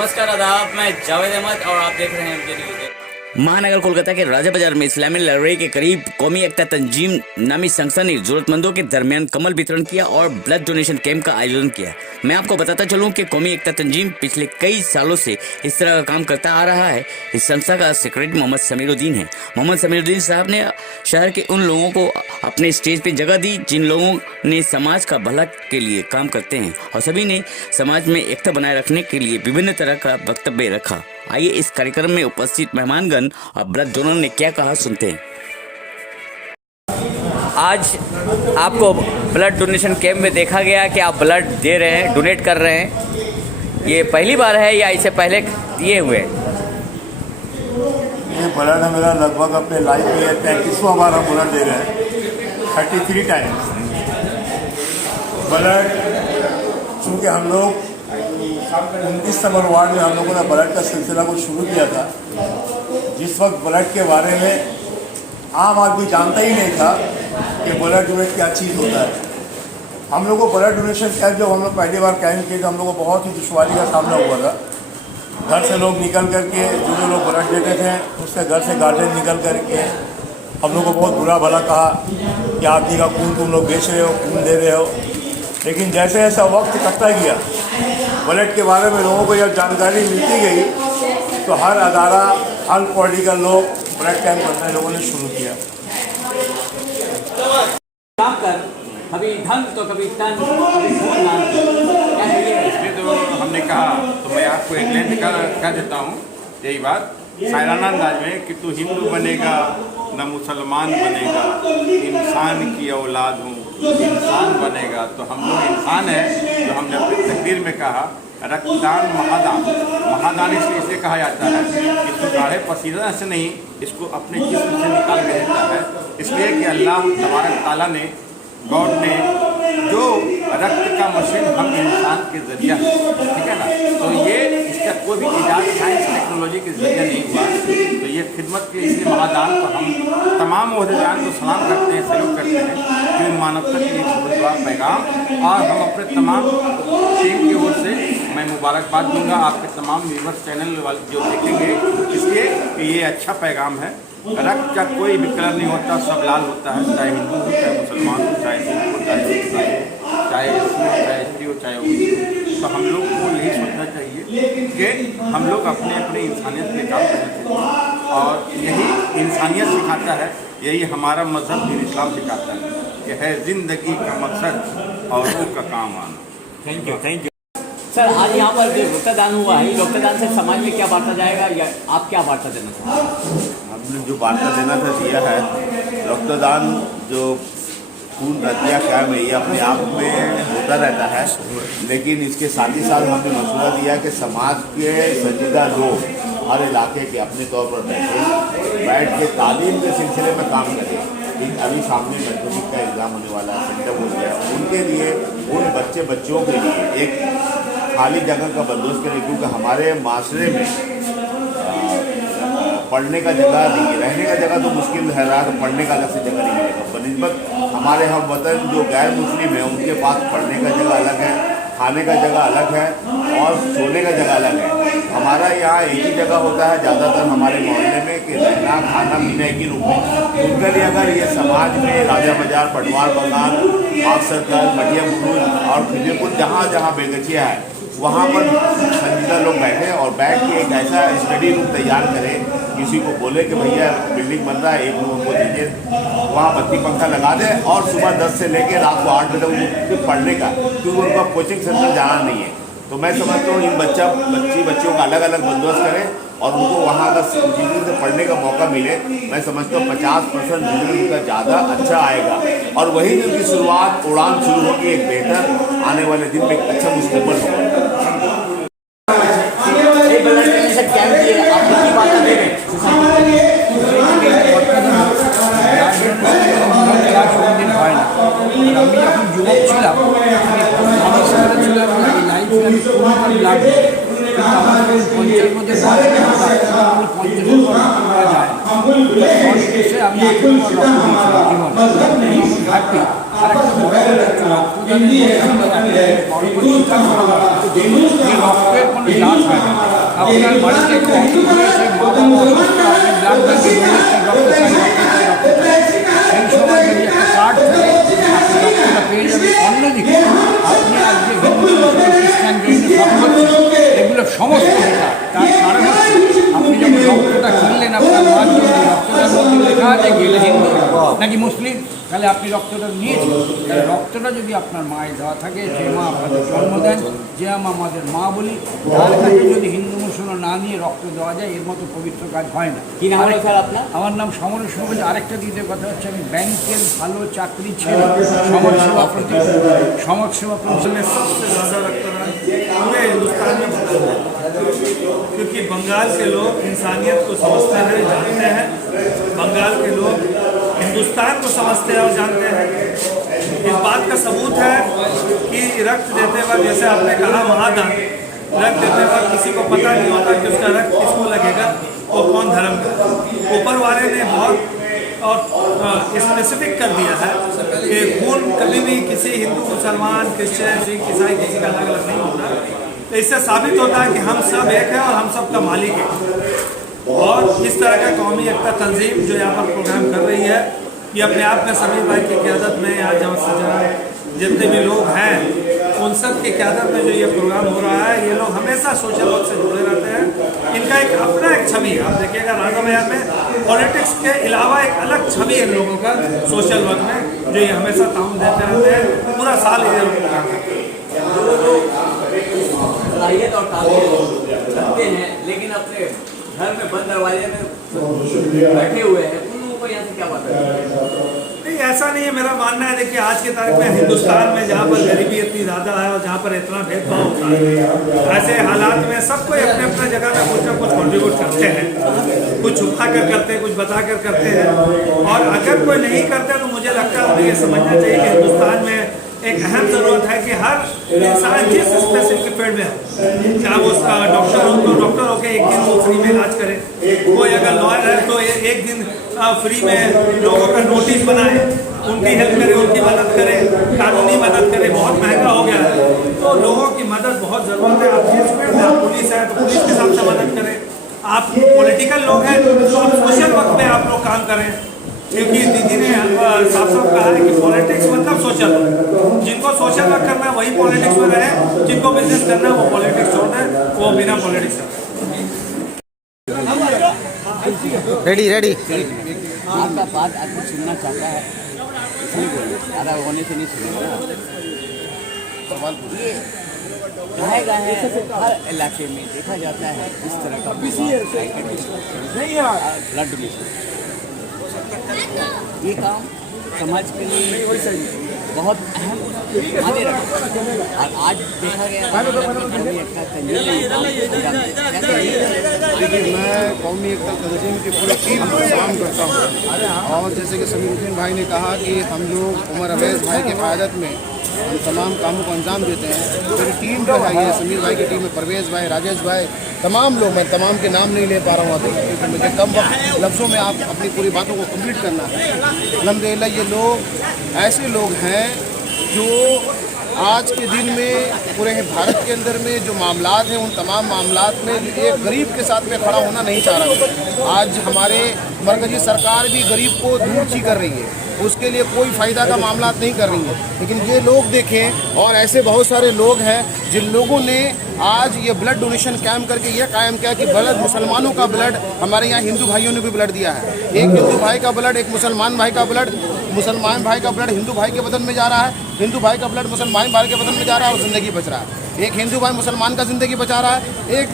नमस्कार आदाब, मैं जावेद अहमद और आप देख रहे हैं एमके न्यूज़। महानगर कोलकाता के राजा बाजार में इस्लामी लड़ाई के करीब कौमी एकता तंजीम नामी संस्था ने जरूरतमंदों के दरमियान कमल वितरण किया और ब्लड डोनेशन कैंप का आयोजन किया। मैं आपको बताता चलूं कि कौमी एकता तंजीम पिछले कई सालों से इस तरह का काम करता आ रहा है। इस संस्था का सेक्रेटरी मोहम्मद समीरुद्दीन है। मोहम्मद समीरुद्दीन साहब ने शहर के उन लोगों को अपने स्टेज पे जगह दी जिन लोगों ने समाज का भला के लिए काम करते हैं और सभी ने समाज में एकता बनाए रखने के लिए विभिन्न तरह का वक्तव्य रखा। आइए इस कार्यक्रम में उपस्थित मेहमानगण और ब्लड डोनर ने क्या कहा सुनते हैं। आज आपको ब्लड डोनेशन कैंप में देखा गया कि आप ब्लड दे रहे हैं, डोनेट कर रहे हैं। ये पहली बार है या इससे पहले दिए हुए? ये ब्लड है मेरा लगभग अपने लाइफ में 33वां बार हम ब्लड दे रहे हैं, 33 टाइम्स ब्लड। चूँकि हम लोग 29 नंबर वार्ड में हम लोगों ने ब्लड का सिलसिला को शुरू किया था। जिस वक्त ब्लड के बारे में आम आदमी जानता ही नहीं था कि ब्लड डोनेट क्या चीज़ होता है। हम लोग को ब्लड डोनेशन कैंप जब हम लोग पहली बार कैंप किए तो हम लोग को बहुत ही दुश्वारी का सामना हुआ था। घर से लोग निकल करके जो लोग ब्लड देते थे उससे घर से गार्जियन निकल करके हम लोग को बहुत बुरा भला कहा कि आप जी का खून तुम लोग बेच रहे हो, खून दे रहे हो। लेकिन जैसे जैसा वक्त कटता गया, ब्लड के बारे में लोगों को जब जानकारी मिलती गई तो हर अदारा, हर पॉलिटिकल लोग ब्लड कैंप करने लोगों ने शुरू किया। कभी धन तो कभी तन, कभी खून दान। इसमें तो हमने कहा तो मैं आपको एक लाइन कह देता हूँ यही बात शायराना अंदाज में कि तू हिंदू बनेगा न मुसलमान बनेगा, इंसान की औलाद हूँ, इंसान बनेगा। तो हम लोग इंसान हैं। जो हमने अपनी तकदीर में कहा रक्तदान महादान, महादान इसलिए इसे कहा जाता है कि इसको गाढ़े पसीना से नहीं, इसको अपने जिस्म से निकाल के देता है। इसलिए कि अल्लाह तबारक ताला ने, गॉड ने जो रक्त का मशीन हम इंसान के जरिया है, ठीक है ना। तो ये इसका कोई भी इजाद साइंस टेक्नोलॉजी के जरिए नहीं हुआ। तो ये खिदमत के इसलिए महादान को हम तमाम ओहदेदारान को सलाम करते हैं, सहयोग करते हैं जो मानवता के लिए बहुत बड़ा पैगाम। और हम अपने तमाम टीम की ओर से मैं मुबारकबाद दूंगा आपके तमाम व्यूअर्स चैनल वाले जो देखेंगे, इसलिए कि ये अच्छा पैगाम है। रक्त का कोई भी कलर नहीं होता, सब लाल होता है, चाहे हिंदू हो, चाहे मुसलमान हो, चाहे सिख हो, चाहे एससी हो, चाहे एसटी हो, चाहे ओबीसी हो। तो हम लोग को यही सोचना चाहिए कि हम लोग अपने अपने इंसानियत के काम करना चाहिए और यही इंसानियत सिखाता है, यही हमारा मजहब दीन इस्लाम सिखाता है कि है ज़िंदगी का मकसद और रूह का काम आना। Thank you sir. आज यहाँ पर जो रक्तदान हुआ है, रक्तदान से समाज में क्या बांटा जाएगा या आप क्या वार्ता देना चाहते हैं? हमने जो वार्ता देना था दिया है। रक्तदान जो खून हत्या कैम्प है ये अपने आप में होता रहता है, लेकिन इसके साथ ही साथ हमने मशवरा दिया कि समाज के संजीदा लोग हर इलाके के अपने तौर पर बैठ के तालीम के सिलसिले में काम करें। अभी सामने मैट्रिक का एग्ज़ाम होने वाला है, सेंटर हो गया, उनके लिए उन बच्चों के लिए एक खाली जगह का बंदोबस्त करें, क्योंकि हमारे माशरे में पढ़ने का जगह नहीं है। रहने का जगह तो मुश्किल है रहा, तो पढ़ने का अलग से जगह नहीं मिलेगा। बनिस्बत हमारे हम वतन जो गैर मुस्लिम है उनके पास पढ़ने का जगह अलग है, खाने का जगह अलग है और सोने का जगह अलग है। हमारा यहाँ एक ही जगह होता है ज़्यादातर हमारे मोहल्ले में कि रहना खाना पीना एक ही रूप में। उनके लिए अगर ये समाज में राजा बाजार, पटवार बागान, बाग सर्कल, मटिया बुरुज और खिजरपुर जहाँ जहाँ बेगचिया है वहाँ पर संजीदा लोग बैठे और बैठ के एक ऐसा स्टडी रूम तैयार करें। किसी को बोले कि भैया बिल्डिंग बन रहा है, एक रूम को दीजिए, वहाँ बत्ती पंखा लगा दें और सुबह 10 से लेकर रात को 8 बजे तक पढ़ने का, क्योंकि उनका कोचिंग सेंटर जाना नहीं है। तो मैं समझता हूँ इन बच्चियों का अलग अलग बंदोबस्त करें और उनको वहाँ का जिंदगी से पढ़ने का मौका मिले। मैं समझता हूँ 50% जिंदगी उनका ज़्यादा अच्छा आएगा और वही दिन की शुरुआत उड़ान शुरू होगी एक बेहतर आने वाले दिन में एक अच्छा मुस्तकबिल होगा। আমি যখন যুবক ছিলাম, আমি ছিলাম লাইফ ব্লাড কিন্তু আমার পঞ্চায়েত মধ্যে আমি 50 করা যায় এসে আমি জীবন হ্যাপি। আর একটা বড় রক্তদানের রক্তের কোনো লাশ হয় না। আপনার বাড়িতে কেউ অসুখ হয়েছে, মা বাবা অসুস্থ, আপনি ব্লাড ব্যাঙ্কে ডোনেট রক্ত চাই, সেই সময় যদি একটা কার্ড থাকে আপনি রক্তটা পেয়ে যাবেন। অন্যদিকে আপনি আজকে হিন্দু খ্রিস্টান জৈন সব হচ্ছে, এগুলো সমস্ত এটা তার কারণ হচ্ছে আপনি যখন রক্তটা কিনলেন আপনার মার জন্য, রক্তটার মধ্যে লেখা আছে গেলে হিন্দু নাকি মুসলিম, তাহলে আপনি রক্তটা নিয়েছেন। তাহলে রক্তটা যদি আপনার মায়ের দেওয়া থাকে, যে মা আপনাদের জন্ম দেন, যে আমাদের মা বলি, তার কাছে যদি হিন্দু মুসলমান না নিয়ে রক্ত দেওয়া যায়, এর মতো পবিত্র কাজ হয় না। কি নাম হলো স্যার আপনার? আমার নাম সমরেশ মুখার্জি। আরেকটা দ্বিতীয় কথা হচ্ছে আমি ব্যাংকের ভালো চাকরি ছেড়ে সমাজসেবা প্রতি में सबसे ज़्यादा रक्तदान पूरे हिंदुस्तान में होता है, क्योंकि बंगाल के लोग इंसानियत को समझते हैं, जानते हैं। बंगाल के लोग हिंदुस्तान को समझते हैं और जानते हैं। इस बात का सबूत है कि रक्त देते वक्त, जैसे आपने कहा महादान, रक्त देते वक्त किसी को पता नहीं होता कि उसका रक्त किसको लगेगा और कौन धर्म का। ऊपर वाले ने बहुत और स्पेसिफिक कर दिया है कि खून कभी भी किसी हिंदू, मुसलमान, क्रिश्चियन, सिख, ईसाई किसी का अलग अलग नहीं होता। तो इससे साबित होता है कि हम सब एक हैं और हम सब का मालिक है। और इस तरह का कौमी एकता तंजीम जो यहाँ पर प्रोग्राम कर रही है, ये अपने आप में समीर भाई की क़यादत में या जितने भी लोग हैं उन सब की क़यादत में जो ये प्रोग्राम हो रहा है, ये लोग हमेशा सोशल वर्क से जुड़े रहते हैं। इनका एक अपना एक छवि है, आप देखिएगा राजा बाजार में पॉलिटिक्स के अलावा एक अलग छवि है इन लोगों का सोशल वर्क में, जो ये हमेशा ताउन देते रहते हैं। पूरा साल ये लोग प्रोग्राम करते हैं। सलाहियत और ताकत रखते हैं, लेकिन अपने घर में बंद दरवाजे में बैठे हुए हैं, उन लोगों को यहाँ से क्या बात है? नहीं, ऐसा नहीं है। मेरा मानना है, देखिए आज की तारीख में हिंदुस्तान में जहाँ पर गरीबी इतनी ज़्यादा है और जहाँ पर इतना भेदभाव होता है, ऐसे हालात में सब कोई अपने अपने जगह में कुछ ना कुछ कंट्रीब्यूट करते हैं। कुछ छुपा कर करते हैं, कुछ बता कर करते हैं। और अगर कोई नहीं करते तो मुझे लगता है उन्हें ये समझना चाहिए कि हिंदुस्तान में एक अहम ज़रूरत है कि हर इंसान जिस स्पेसिफिक फील्ड में हो, चाहे वो डॉक्टर हो तो डॉक्टर होकर एक दिन वो फ्री में इलाज करे, कोई अगर लॉयर है तो एक दिन फ्री में लोगों का नोटिस बनाए, उनकी हेल्प करे, उनकी मदद करे, कानूनी मदद करे। बहुत महंगा हो गया है, तो लोगों की मदद बहुत ज़रूरत है। आप जिस फील्ड में आप पुलिस है तो पुलिस के हिसाब से मदद करें, आप पॉलिटिकल लोग हैं तो आप सोशल वर्क में आप लोग काम करें, क्योंकि दीदी ने साफ साफ कहा है कि पॉलिटिक्स मतलब सोशल वर्क। जिनको सोशल वर्क करना है वही पॉलिटिक्स में रहे, जिनको बिजनेस करना है वो पॉलिटिक्स छोड़ दें, वो बिना पॉलिटिक्स करें। रेडी आपका बात आदमी सुनना चाहता है, इसलिए बोलिए, ज़्यादा होने से नहीं सुनेगा ना। ये गाय हर इलाके में देखा जाता है इस तरह का ब्लड डोनेशन। ये काम समाज के लिए बहुत अहम मायने रखता है। और आज देखा गया कौमी एकता तंजीम ने मैं कौमी एकता तंजीम की पूरी टीम को सलाम करता हूँ। और जैसे कि समीरुद्दीन भाई ने कहा कि हम लोग उमर अवैस भाई की क़यादत में हम तमाम कामों को अंजाम देते हैं। मेरी टीम जो है ये समीर भाई की टीम में परवेज़ भाई, राजेश भाई, तमाम लोग, मैं तमाम के नाम नहीं ले पा रहा हूँ क्योंकि मुझे कम लफ्ज़ों में आप अपनी पूरी बातों को कंप्लीट करना है। अल्हम्दुलिल्लाह ये लोग ऐसे लोग हैं जो आज के दिन में पूरे भारत के अंदर में जो मामलात हैं उन तमाम मामलात में एक गरीब के साथ में खड़ा होना नहीं चाह रहा। आज हमारे मरकज़ी सरकार भी गरीब को दूरची कर रही है, उसके लिए कोई फ़ायदा का मामला नहीं कर रही है। लेकिन ये लोग देखें, और ऐसे बहुत सारे लोग हैं जिन लोगों ने आज ये ब्लड डोनेशन कैंप करके ये कायम किया कि ब्लड मुसलमानों का ब्लड, हमारे यहाँ हिंदू भाइयों ने भी ब्लड दिया है। एक हिंदू भाई का ब्लड, एक मुसलमान भाई का ब्लड, मुसलमान भाई का ब्लड हिंदू भाई के बदन में जा रहा है, हिंदू भाई का ब्लड मुसलमान भाई के बदन में जा रहा है और ज़िंदगी बच रहा है। एक हिंदू भाई मुसलमान का ज़िंदगी बचा रहा है, एक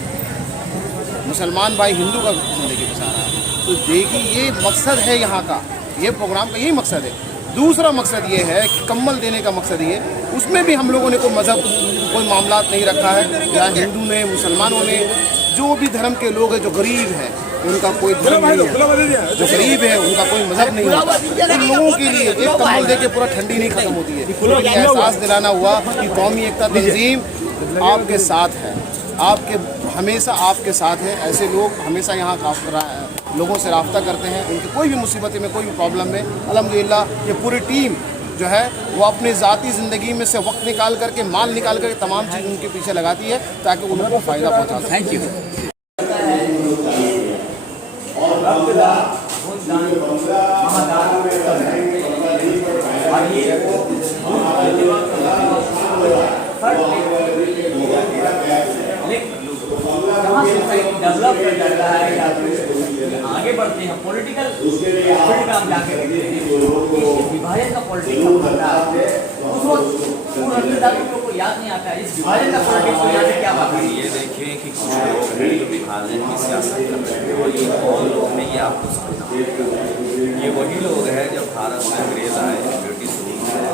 मुसलमान भाई हिंदू का ज़िंदगी बचा रहा है। तो देखिए ये मकसद है यहाँ का, ये प्रोग्राम का यही मकसद है। दूसरा मकसद ये है कि कम्बल देने का मकसद ये, उसमें भी हम लोगों ने कोई मज़हब, कोई मामला नहीं रखा है। या हिंदू ने, मुसलमानों ने, जो भी धर्म के लोग हैं, जो गरीब हैं उनका कोई धर्म नहीं है, जो गरीब है उनका कोई मज़हब नहीं होता। उन लोगों के लिए एक कम्बल दे के पूरा ठंडी नहीं खत्म होती है। ये एहसास दिलाना हुआ कि कौमी एकता तंजीम आपके साथ है, आपके हमेशा आपके साथ है। ऐसे लोग हमेशा यहाँ लोगों से राब्ता करते हैं, उनकी कोई भी मुसीबत में, कोई भी प्रॉब्लम में अल्हम्दुलिल्लाह ये पूरी टीम जो है वो अपनी ज़ाती ज़िंदगी में से वक्त निकाल करके, माल निकाल करके तमाम चीज़ उनके पीछे लगाती है ताकि उनको फ़ायदा पहुँचा सके। Thank you. बंदा खूनदान महादान और ये जहाँ सोसाइटी डेवलप कर जाता है या फिर आगे बढ़ते हैं पॉलिटिकल फील्ड में हम जाके देखते हैं कि विभाजन का पॉलिटिक्स बनता है उस वक्त उन अन्नदाताओं को याद नहीं आता है इस विभाजन का पॉलिटिक्स में यहाँ से क्या बात है। ये देखिए कि कुछ लोग हैं जो विभाजन की सियासत कर रहे हैं और ये कौन लोग हैं ये आपको समझना होगा। ये वही लोग हैं जब भारत में अंग्रेज आए, ब्रिटिश रूल है,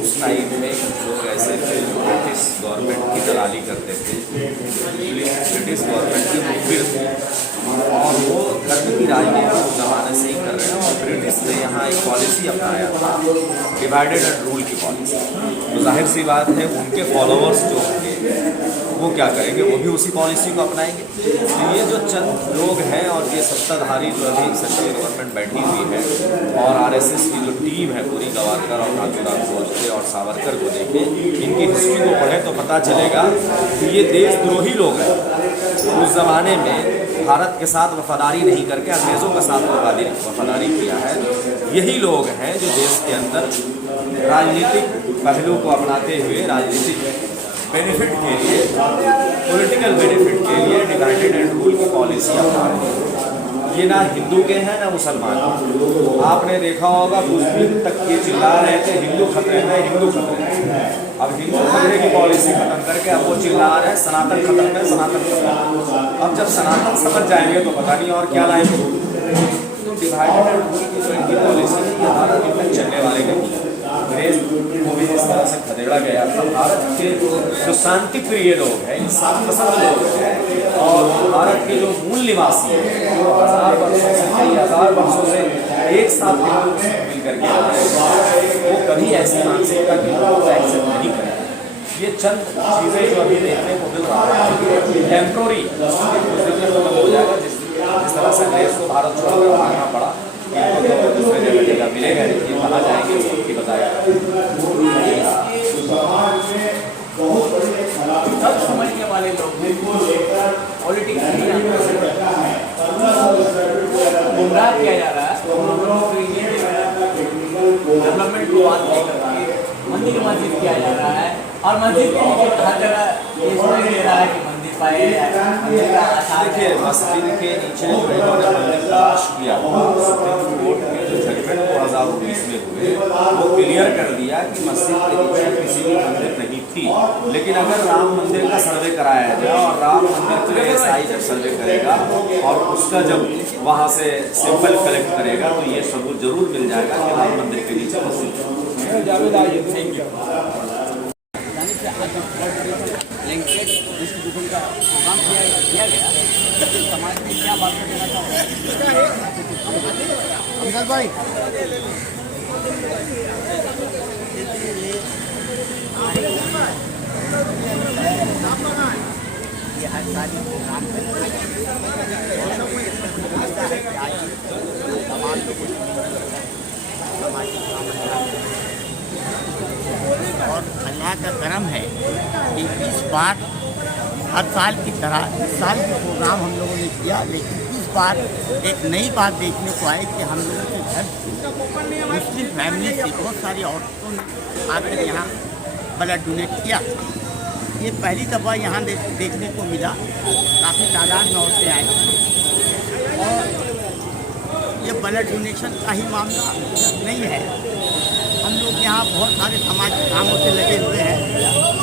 उस टाइम में कुछ लोग ऐसे थे जो ब्रिटिश गवर्नमेंट की दलाली करते थे, ब्रिटिश गवर्नमेंट के मुखबिर थे और वो धर्म की राजनीति उस जमाने से ही कर रहे हैं। और ब्रिटिश ने यहाँ एक पॉलिसी अपनाया था, डिवाइडेड एंड रूल की पॉलिसी। तो जाहिर सी बात है उनके फॉलोअर्स जो होंगे वो क्या करेंगे, वो भी उसी पॉलिसी को अपनाएंगे। तो ये जो चंद लोग हैं और ये सत्ताधारी जो अभी सेंट्रल गवर्नमेंट बैठी हुई है और आरएसएस की जो टीम है पूरी, गवारकर और नाथूराम गोडसे और सावरकर को देखें, इनकी हिस्ट्री को पढ़ें तो पता चलेगा कि ये देशद्रोही लोग हैं। उस ज़माने में भारत के साथ वफादारी नहीं करके अंग्रेज़ों के साथ वफादारी किया है। यही लोग हैं जो देश के अंदर राजनीतिक पहलू को अपनाते हुए राजनीतिक बेनिफिट के लिए, पॉलिटिकल बेनिफिट के लिए डिवाइडेड एंड रूल की पॉलिसी अपना रहे हैं। ये ना हिंदू के हैं ना मुसलमान। आपने देखा होगा कुछ दिन तक ये चिल्ला रहे थे हिंदू खतरे में, हिंदू खतरे में। अब हिंदू खतरे की पॉलिसी खत्म करके अब वो चिल्ला रहे हैं सनातन खतरे में, सनातन खतरे में। अब जब सनातन समझ जाएंगे तो पता नहीं और क्या लाएंगे। तो डिवाइडेड एंड रूल की जो इनकी पॉलिसी है ये भारत में तक चलने वाले नहीं। अंग्रेज को भी जिस तरह से खदेड़ा गया था, भारत के जो शांति प्रिय लोग हैं, इंसान पसंद लोग हैं और भारत के जो मूल निवासी हैं, जो हज़ार वर्षों से, कई हज़ार वर्षों से एक साथ मिल करके वो कभी ऐसी मानसिकता की लोगों को एक्सेप्ट नहीं करें। ये चंद चीज़ें जो अभी देखने को मिल रहा है टेम्प्रोरी खत्म हो जाएगा। जिस तरह से अंग्रेज को भारत छोड़कर भागना पड़ा, इनको तो दूसरे जगह मिलेगा, ये कहाँ जाएंगे सबकी बताया। सब समझने वाले लोग पॉलिटिक्स गुमराह किया जा रहा है। डेवलपमेंट को बात नहीं करके मंदिर मस्जिद किया जा रहा है और मस्जिद के नीचे हर जगह ये सुनाई दे रहा है कि मंदिर पाए मंदिर का आसार। देखिए मस्जिद के नीचे जो इन्होंने मंदिर तलाश किया, सुप्रीम कोर्ट के जो जजमेंट 2019 में हुए वो क्लियर कर दिया कि मस्जिद के नीचे किसी भी मंदिर नहीं थी। लेकिन अगर राम मंदिर का सर्वे कराया जाए और राम मंदिर के लिए एसआई जब सर्वे करेगा और उसका जब वहाँ से सैंपल कलेक्ट करेगा तो ये सबूत जरूर मिल जाएगा कि राम मंदिर के नीचे मस्जिद डिस्ट्रीब्यूशन का प्रोग्राम किया गया। समाज में क्या बात करना चाहूँगा अंकल भाई ये हर साल प्रोग्राम तमाम लोगों और अल्लाह का करम है कि इस बार हर साल की तरह इस साल भी प्रोग्राम हम लोगों ने किया, लेकिन इस बार एक नई बात देखने को आई कि हम लोगों के घर मुस्लिम फैमिली से बहुत सारी औरतों ने आकर यहाँ ब्लड डोनेट किया। ये पहली दफ़ा यहाँ देखने को मिला, काफ़ी तादाद में औरतें आई और ये ब्लड डोनेशन का ही मामला नहीं है। हम लोग यहाँ बहुत सारे सामाजिक कामों से लगे हुए हैं,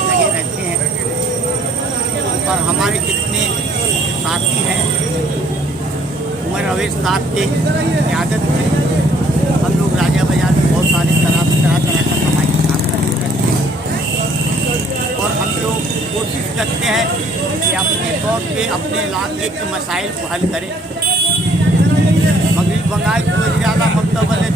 लगे रहते हैं और हमारे जितने साथी हैं उमर अवैध साहब के क़यादत में हम लोग राजा बाजार में बहुत सारे तरह का सामाजिक काम करते हैं और हम लोग कोशिश करते हैं कि अपने तौर पे अपने इलाके के मसाइल को हल करें। मगरबी बंगाल की वजह ज़्यादा मुतबल है,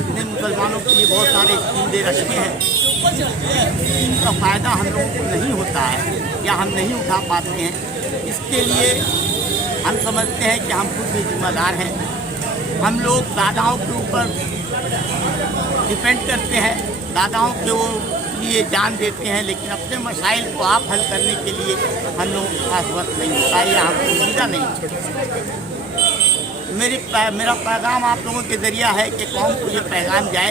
इतने मुसलमानों के लिए बहुत सारे स्कीम दे रखे हैं, स्कीम का फ़ायदा हम लोगों को नहीं होता है या हम नहीं उठा पाते हैं। इसके लिए हम समझते हैं कि हम खुद भी जिम्मेदार हैं। हम लोग दादाओं के ऊपर डिपेंड करते हैं, दादाओं के वो लिए जान देते हैं, लेकिन अपने मसाइल को आप हल करने के लिए हम लोगों के पास वक्त नहीं होता या हमको सुविधा नहीं। मेरा पैगाम आप लोगों के ज़रिया है कि कौम को ये पैगाम जाए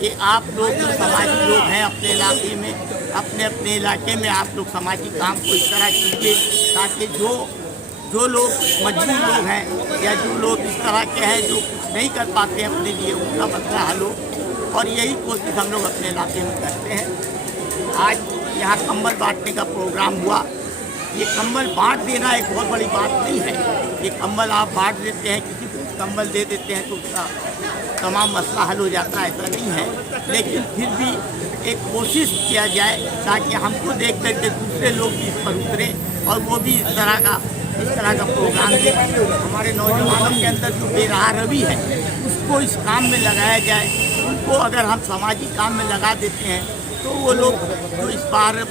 कि आप लोग जो समाजी लोग हैं अपने इलाके में, अपने इलाके में आप लोग समाजी काम को इस तरह कीजिए ताकि जो लोग मजबूर लोग हैं या जो लोग इस तरह के हैं जो कुछ नहीं कर पाते हैं अपने लिए, उनका मसला हल हो। और यही कोशिश हम लोग अपने इलाके में करते हैं। आज यहाँ कंबल बांटने का प्रोग्राम हुआ। ये कंबल बांट देना एक बहुत बड़ी बात नहीं है। ये कंबल आप बांट देते हैं, किसी को कंबल दे देते हैं तो उसका तमाम मसला हल हो जाता है, ऐसा नहीं है। लेकिन फिर भी एक कोशिश किया जाए ताकि हमको देख कर के दूसरे लोग भी इस पर उतरें और वो भी इस तरह का प्रोग्राम दें। हमारे नौजवानों के अंदर जो बेराह रवि है उसको इस काम में लगाया जाए। उनको अगर हम सामाजिक काम में लगा देते हैं तो वो लोग जो इस बार में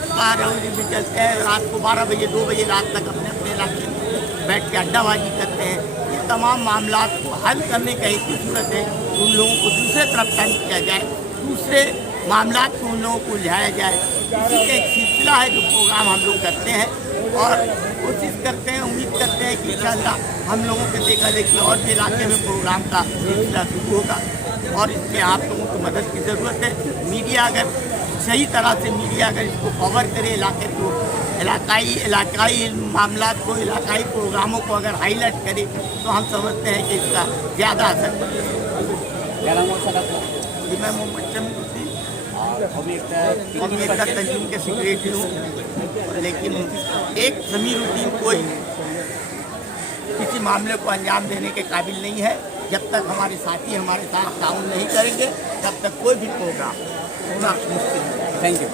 चलते हैं, रात को 12 बजे 2 बजे रात तक अपने इलाके में बैठ के अड्डाबाजी करते हैं, ये तमाम मामला को हल करने का एक ही सूरत है उन लोगों को दूसरे तरफ टर्न किया जाए, दूसरे मामला को उन लोगों को उलझाया जाए। इसी का एक सिलसिला है जो प्रोग्राम हम लोग करते हैं और कोशिश करते हैं, उम्मीद करते हैं कि इंशाअल्लाह हम लोगों के देखा देखी और भी इलाके में प्रोग्राम का सिलसिला शुरू होगा। और इसमें आप लोगों की मदद की ज़रूरत है। मीडिया अगर सही तरह से अगर इसको कवर करे, इलाके को इलाकाई मामला को, इलाकाई प्रोग्रामों को अगर हाईलाइट करे तो हम समझते हैं कि इसका ज़्यादा असर पड़ेगा। जी मैं मोहम्मद शमीउद्दीन कौमी एकता तंजीम के सेक्रेटरी हूँ, लेकिन एक शमीउद्दीन कोई किसी मामले को अंजाम देने के काबिल नहीं है। जब तक हमारे साथी हमारे साथ ताउन नहीं करेंगे तब तक कोई भी प्रोग्राम होना मुश्किल है। Thank you.